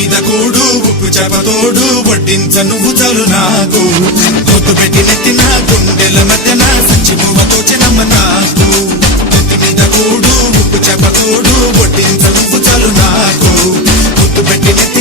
మీద కూడు ఉప్పు చేపతోడు వడ్డించ నువ్వు చాలు నాకు కొత్తు పెట్టి నెత్తిన గుండెల మధ్యన సంచి పువ్వతో చెనమ్మ నాకు నెత్తి మీద కూడు ఉప్పు చేపతోడు వడ్డించ నువ్వు చాలు నాకు కొత్తు పెట్టి నెత్తి